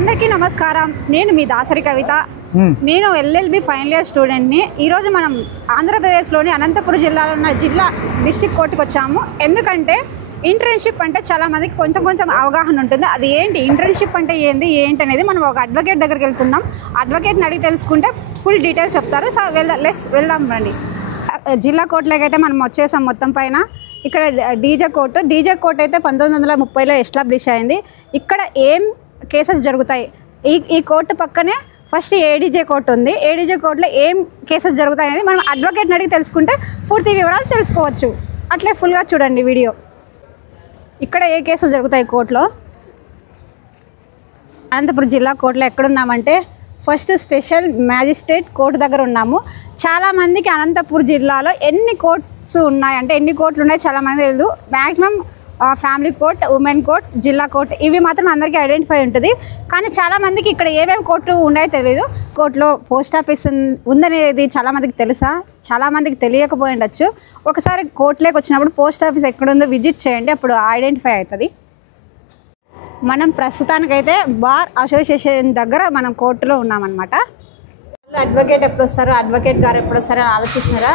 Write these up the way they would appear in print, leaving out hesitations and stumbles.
అందరికీ నమస్కారం. నేను మీ దాసరి కవిత. నేను ఎల్ఎల్బి ఫైనల్ ఇయర్ స్టూడెంట్ని. ఈరోజు మనం ఆంధ్రప్రదేశ్లోని అనంతపురం జిల్లాలో ఉన్న జిల్లా డిస్ట్రిక్ట్ కోర్టుకు వచ్చాము. ఎందుకంటే ఇంటర్న్షిప్ అంటే చాలామందికి కొంచెం అవగాహన ఉంటుంది. అది ఏంటి, ఇంటర్న్షిప్ అంటే ఏంటి అనేది మనం ఒక అడ్వకేట్ దగ్గరికి వెళ్తున్నాం. అడ్వకేట్ని అడిగి తెలుసుకుంటే ఫుల్ డీటెయిల్స్ చెప్తారు. సో వెళ్దాం రండి. జిల్లా కోర్టులోకి అయితే మనం వచ్చేసాం. మొత్తం పైన ఇక్కడ డీజే కోర్టు అయితే 1930లో ఎస్టాబ్లిష్ అయింది. ఇక్కడ ఏం కేసెస్ జరుగుతాయి, ఈ కోర్టు పక్కనే ఫస్ట్ ఏడీజే కోర్టు ఉంది. ఏడీజే కోర్టులో ఏం కేసెస్ జరుగుతాయి అనేది మనం అడ్వకేట్ని అడిగి తెలుసుకుంటే పూర్తి వివరాలు తెలుసుకోవచ్చు. అట్లే ఫుల్గా చూడండి వీడియో. ఇక్కడ ఏ కేసులు జరుగుతాయి కోర్టులో. అనంతపురం జిల్లా కోర్టులో ఎక్కడున్నామంటే ఫస్ట్ స్పెషల్ మ్యాజిస్ట్రేట్ కోర్టు దగ్గర ఉన్నాము. చాలామందికి అనంతపురం జిల్లాలో ఎన్ని కోర్ట్స్ ఉన్నాయంటే ఎన్ని కోర్టులు ఉన్నాయి చాలామంది తెలియదు. Maximum family court, women court, జిల్లా కోర్ట్ ఇవి మాత్రం అందరికీ ఐడెంటిఫై ఉంటుంది. కానీ చాలామందికి ఇక్కడ ఏమేమి కోర్టు ఉన్నాయో తెలియదు. కోర్టులో పోస్ట్ ఆఫీస్ ఉందనేది చాలామందికి తెలుసా, చాలామందికి తెలియకపోయి ఉండొచ్చు. ఒకసారి కోర్టులోకి వచ్చినప్పుడు పోస్ట్ ఆఫీస్ ఎక్కడుందో విజిట్ చేయండి, అప్పుడు ఐడెంటిఫై అవుతుంది. మనం ప్రస్తుతానికైతే బార్ అసోసియేషన్ దగ్గర మనం కోర్టులో ఉన్నామన్నమాట. అడ్వకేట్ ఎప్పుడు వస్తారు, అడ్వకేట్ గారు ఎప్పుడు వస్తారో అని ఆలోచిస్తున్నారా?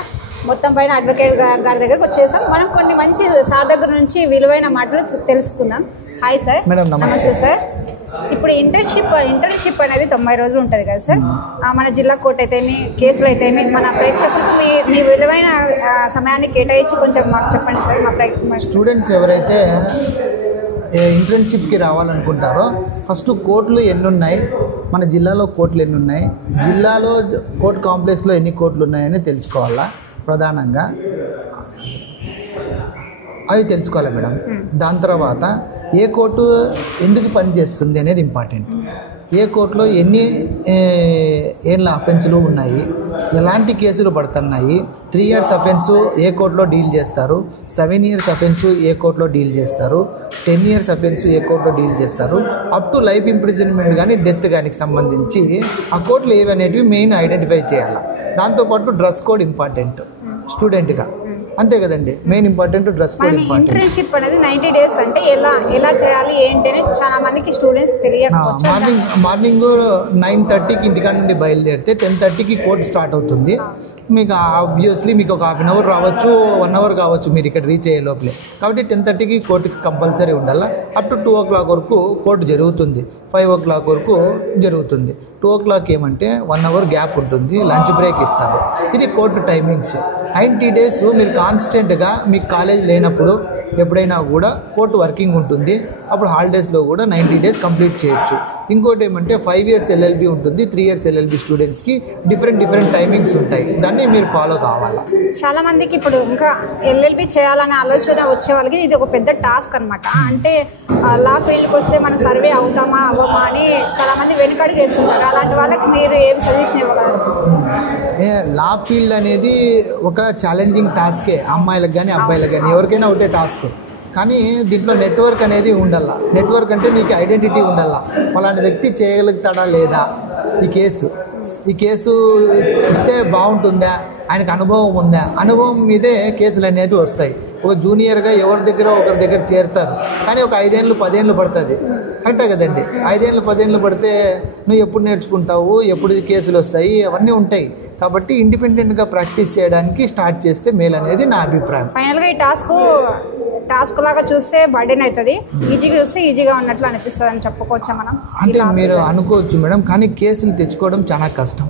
మొత్తం పైన అడ్వకేట్ గారి దగ్గరకు వచ్చేసాం. మనం కొన్ని మంచి సార్ దగ్గర నుంచి విలువైన మాటలు తెలుసుకుందాం. Hi sir. మేడం నమస్తే సార్. ఇప్పుడు ఇంటర్న్షిప్ అనేది 90 రోజులు ఉంటుంది కదా సార్. మన జిల్లా కోర్టు అయితేమి, కేసులు అయితేమి, మన ప్రేక్షకులకు మీ విలువైన సమయాన్ని కేటాయించి కొంచెం మాకు చెప్పండి సార్. మా స్టూడెంట్స్ ఎవరైతే ఇంటర్న్షిప్కి రావాలనుకుంటారో ఫస్ట్ కోర్టులు ఎన్ని ఉన్నాయి, మన జిల్లాలో కోర్టులు ఎన్ని ఉన్నాయి, జిల్లాలో కోర్టు కాంప్లెక్స్లో ఎన్ని కోర్టులు ఉన్నాయని తెలుసుకోవాలా. ప్రధానంగా అవి తెలుసుకోవాలి మేడం. దాని తర్వాత ఏ కోర్టు ఎందుకు పనిచేస్తుంది అనేది ఇంపార్టెంట్. ఏ కోర్టులో ఎన్ని ఏళ్ళ అఫెన్సులు ఉన్నాయి, ఎలాంటి కేసులు పడుతున్నాయి, 3 years అఫెన్సు ఏ కోర్టులో డీల్ చేస్తారు, 7 years అఫెన్సు ఏ కోర్టులో డీల్ చేస్తారు, 10 years అఫెన్సు ఏ కోర్టులో డీల్ చేస్తారు, అప్ టు లైఫ్ ఇంప్రిజన్మెంట్ కానీ డెత్ కానీ సంబంధించి ఆ కోర్టులు ఏవి అనేటివి మెయిన్ ఐడెంటిఫై చేయాలి. దాంతోపాటు డ్రెస్ కోడ్ ఇంపార్టెంట్ స్టూడెంట్గా, అంతే కదండి. Main important dress code important. Internship అనేది 90 days అంటే ఎలా చేయాలి ఏంటి అని చాలా మందికి స్టూడెంట్స్ తెలియకపోవచ్చు. మార్నింగ్ 9:30కి ఇంటికాడ నుండి బయలుదేరితే 10:30కి కోర్టు స్టార్ట్ అవుతుంది. మీకు ఆబ్వియస్లీ మీకు ఒక 1/2 hour రావచ్చు, 1 hour కావచ్చు మీరు ఇక్కడ రీచ్ అయ్యే లోపలే. కాబట్టి 10:30కి కోర్టుకి కంపల్సరీ ఉండాలి. అప్ టు 2 o'clock వరకు కోర్టు జరుగుతుంది, 5 o'clock వరకు జరుగుతుంది. 2 o'clock ఏమంటే 1 hour గ్యాప్ ఉంటుంది, లంచ్ బ్రేక్ ఇస్తారు. ఇది కోర్టు టైమింగ్స్. 90 days మీరు కాన్స్టెంట్గా మీకు కాలేజ్ లేనప్పుడు ఎప్పుడైనా కూడా కోర్టు వర్కింగ్ ఉంటుంది. అప్పుడు హాలిడేస్లో కూడా 90 days కంప్లీట్ చేయొచ్చు. ఇంకోటి ఏమంటే 5 years ఎల్ఎల్బి ఉంటుంది, 3 years ఎల్ఎల్బి స్టూడెంట్స్కి డిఫరెంట్ టైమింగ్స్ ఉంటాయి. దాన్ని మీరు ఫాలో కావాలా. చాలా మందికి ఇప్పుడు ఇంకా ఎల్ఎల్బి చేయాలనే ఆలోచన వచ్చే వాళ్ళకి ఇది ఒక పెద్ద టాస్క్ అనమాట. అంటే లా ఫీల్డ్కి వస్తే మనం సర్వే అవుతామా అవ్వమా అని చాలామంది వెనుకడుగు వేస్తుంటారు. అలాంటి వాళ్ళకి మీరు ఏం సజెషన్ ఇవ్వగలరు? లా ఫీల్డ్ అనేది ఒక ఛాలెంజింగ్ టాస్కే, అమ్మాయిలకు కానీ అబ్బాయిలకు కానీ ఎవరికైనా ఒకటే టాస్క్. కానీ దీంట్లో నెట్వర్క్ అనేది ఉండాల. నెట్వర్క్ అంటే నీకు ఐడెంటిటీ ఉండాల. అలాంటి వ్యక్తి చేయగలుగుతాడా లేదా, ఈ కేసు ఇస్తే బాగుంటుందా, ఆయనకు అనుభవం ఉందా, అనుభవం మీదే కేసులు అనేవి వస్తాయి. ఒక జూనియర్గా ఒకరి దగ్గర చేరుతారు. కానీ ఒక 5 ఏళ్ళు 10 ఏళ్ళు పడుతుంది. కరెక్టే కదండి. 5 ఏళ్ళు 10 ఏళ్ళు పడితే నువ్వు ఎప్పుడు నేర్చుకుంటావు, ఎప్పుడు కేసులు వస్తాయి, అవన్నీ ఉంటాయి. కాబట్టి ఇండిపెండెంట్గా ప్రాక్టీస్ చేయడానికి స్టార్ట్ చేస్తే మేలు అనేది నా అభిప్రాయం. ఫైనల్గా ఈ టాస్క్ లాగా చూస్తే బర్డెన్ అవుతుంది, ఈజీగా చూస్తే ఈజీగా ఉన్నట్లు అనిపిస్తుంది అని చెప్పుకోవచ్చా మనం? అంటే మీరు అనుకోవచ్చు మేడం, కానీ కేసులు తెచ్చుకోవడం చాలా కష్టం.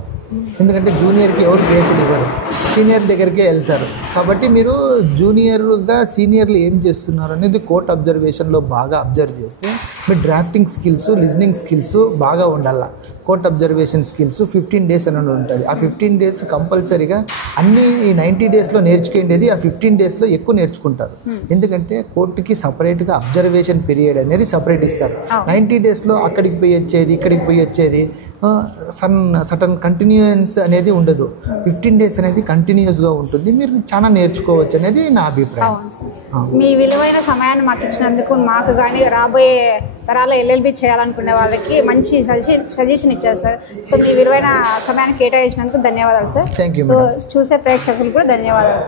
ఎందుకంటే జూనియర్కి ఎవరు కేసులు ఇవ్వరు, సీనియర్ దగ్గరికే వెళ్తారు. కాబట్టి మీరు జూనియర్గా సీనియర్లు ఏం చేస్తున్నారు అనేది కోర్ట్ అబ్జర్వేషన్లో బాగా అబ్జర్వ్ చేస్తే మీ డ్రాఫ్టింగ్ స్కిల్స్, లిజనింగ్ స్కిల్స్ బాగా ఉండాలి. కోర్ట్ అబ్జర్వేషన్ స్కిల్స్ 15 days అని ఉంటుంది. ఆ 15 days కంపల్సరీగా అన్నీ ఈ 90 daysలో నేర్చుకునేది ఆ 15 daysలో ఎక్కువ నేర్చుకుంటారు. ఎందుకంటే కోర్టుకి సపరేట్గా అబ్జర్వేషన్ పీరియడ్ అనేది సపరేట్ ఇస్తారు. 90 daysలో అక్కడికి పోయి వచ్చేది, ఇక్కడికి పోయి వచ్చేది, సటన్ కంటిన్యూయన్స్ అనేది ఉండదు. 15 days అనేది కంటిన్యూస్గా ఉంటుంది. మీరు చాలా నేర్చుకోవచ్చు అనేది నా అభిప్రాయం. మీ విలువైన సమయాన్ని మాకు ఇచ్చినందుకు, మాకు కానీ రాబోయే తరాల ఎల్ఎల్బి చేయాలనుకునే వాళ్ళకి మంచి సజెషన్ ఇచ్చారు సార్. సో మీ విలువైన సమయాన్ని కేటాయించినందుకు ధన్యవాదాలు సార్. Thank you. సో చూసే ప్రేక్షకులు కూడా ధన్యవాదాలు.